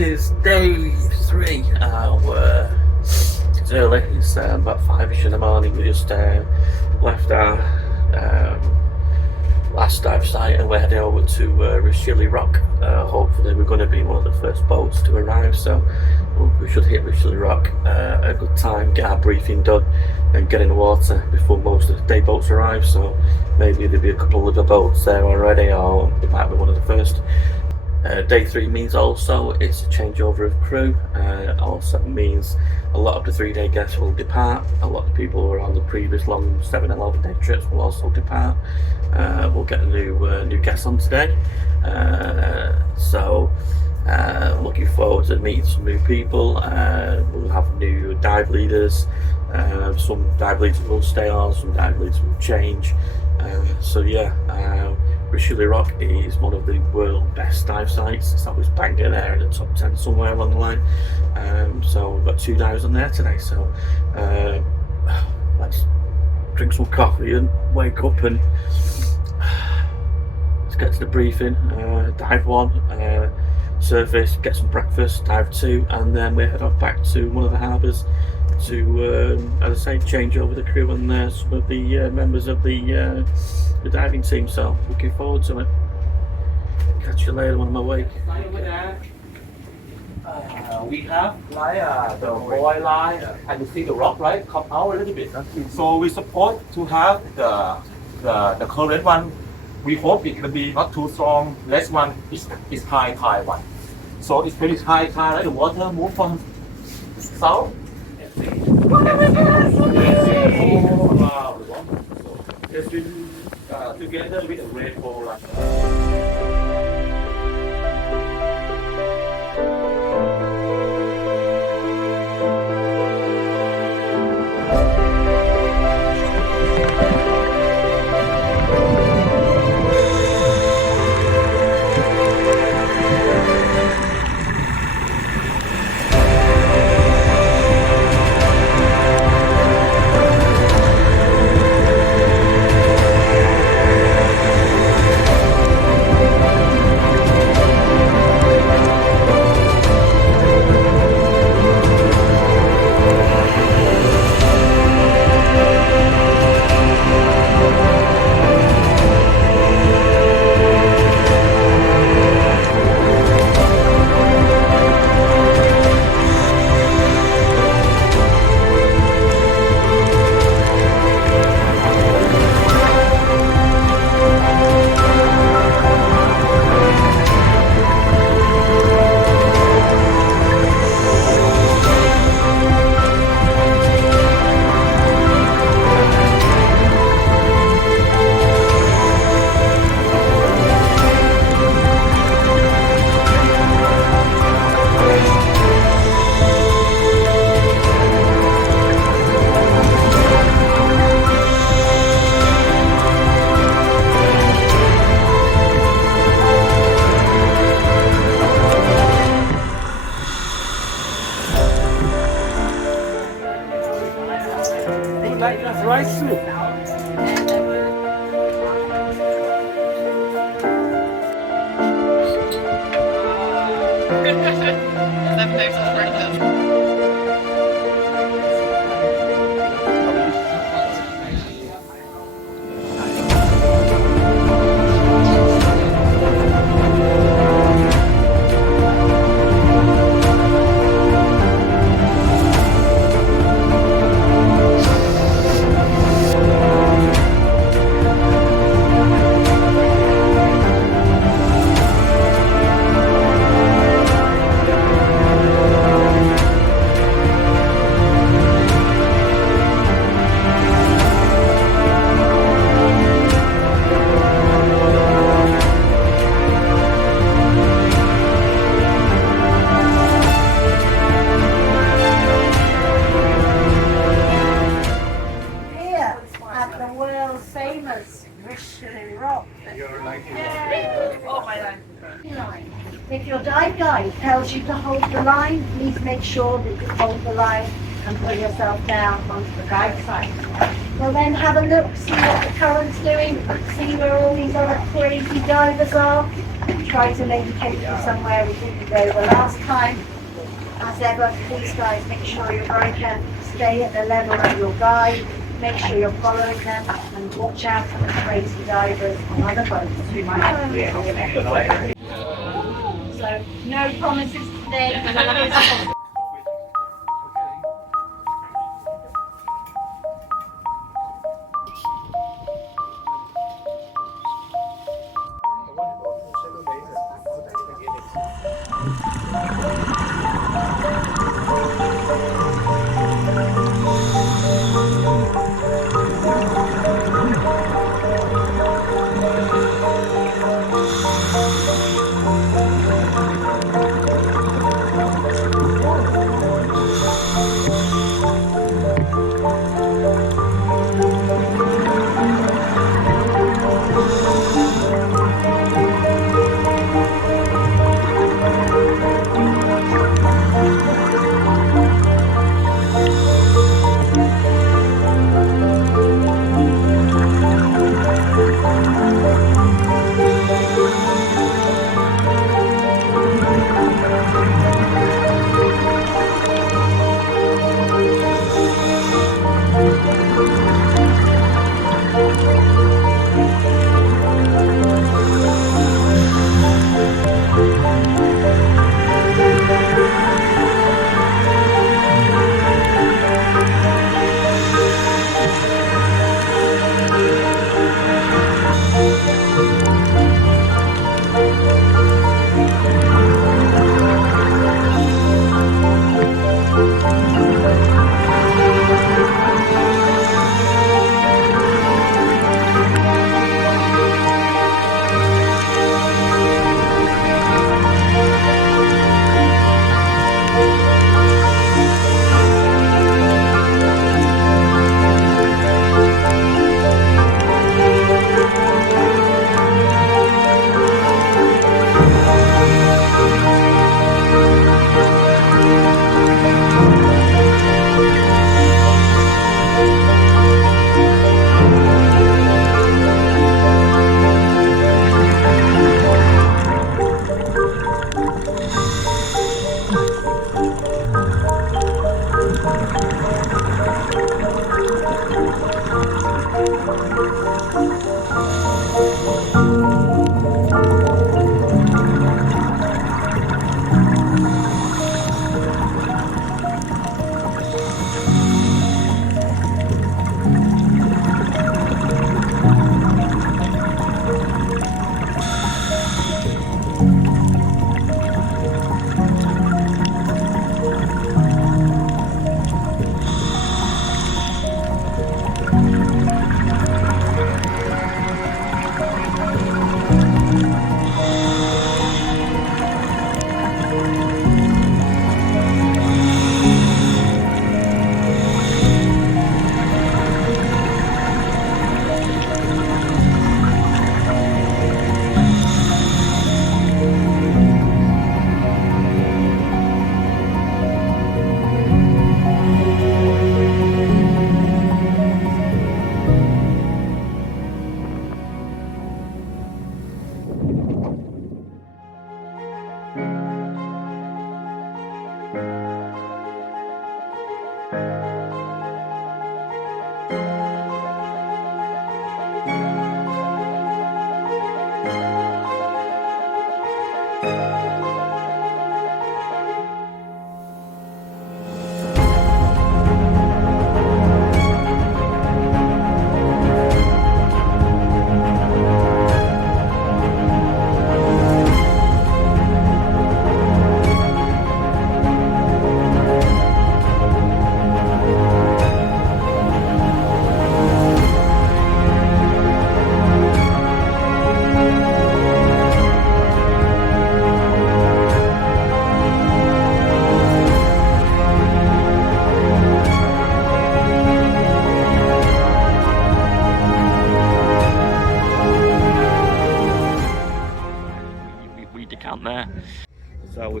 is day 3. It's early, it's about 5ish in the morning. We just left our last dive site and we're heading over to Richelieu Rock. Hopefully we're going to be one of the first boats to arrive, so we should hit Richelieu Rock at a good time, get our briefing done and get in the water before most of the day boats arrive. So maybe there'll be a couple of other boats there already, or it might be one of the first. Day 3 means also it's a changeover of crew. Also means a lot of the 3-day guests will depart. A lot of people who are on the previous long 7-11 day trips will also depart. We'll get a new guest on today. So looking forward to meeting some new people. We'll have new dive leaders. Some dive leaders will stay on, some dive leaders will change. So yeah, Richelieu Rock is one of the world's best dive sites. It's always banged in there in the top 10 somewhere along the line. So we've got 2 dives on there today. So let's drink some coffee and wake up and let's get to the briefing. Dive 1, surface, get some breakfast. Dive 2, and then we head off back to one of the harbours to, as I say, change over the crew and some of the members of the diving team. So looking forward to it. Catch you later when I'm awake. We have like the boy line, and you see the rock right come out a little bit. So we support to have the current one. We hope it will be not too strong. Last one is high tide one. So it's very high tide, right? The water move from south. It's been together with the Red Bull. Richelieu Rock. If your dive guide tells you to hold the line, please make sure that you hold the line and put yourself down onto the dive site. We'll then have a look, see what the current's doing, see where all these other crazy divers are, try to maybe take you somewhere we didn't go the last time. As ever, please guys, make sure you're very careful. Stay at the level of your guide. Make sure you're following them and watch out for the crazy divers on other boats who might have So, no promises today.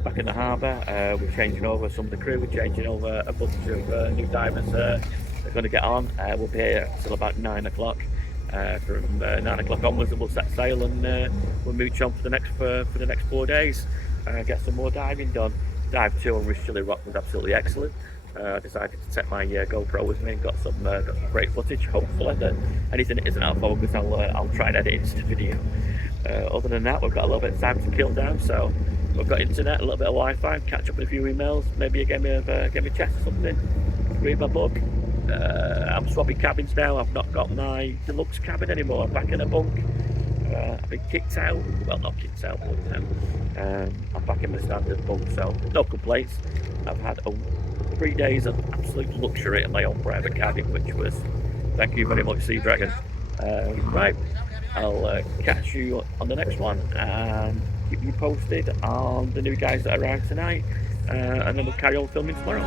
we're back in the harbour. We're changing over some of the crew. We're changing over a bunch of new divers. They're going to get on. We'll be here till about 9 o'clock. from 9 o'clock onwards, and we'll set sail and we'll mooch on for the next 4 days. Get some more diving done. Dive 2 on Richelieu Rock was absolutely excellent. I decided to take my GoPro with me and got some great footage. Hopefully, that anything that isn't out of focus, I'll try and edit into the video. Other than that, we've got a little bit of time to kill down, so we've got internet, a little bit of Wi-Fi, catch up with a few emails, maybe a game of chess or something. Read my book. I'm swapping cabins now. I've not got my deluxe cabin anymore. I'm back in a bunk. I've been kicked out. Well, not kicked out, but I'm back in my standard bunk, so no complaints. I've had 3 days of absolute luxury in my own private cabin, which was, thank you very much, Sea Dragon. Right, I'll catch you on the next one and keep you posted on the new guys that arrive tonight, and then we'll carry on filming tomorrow.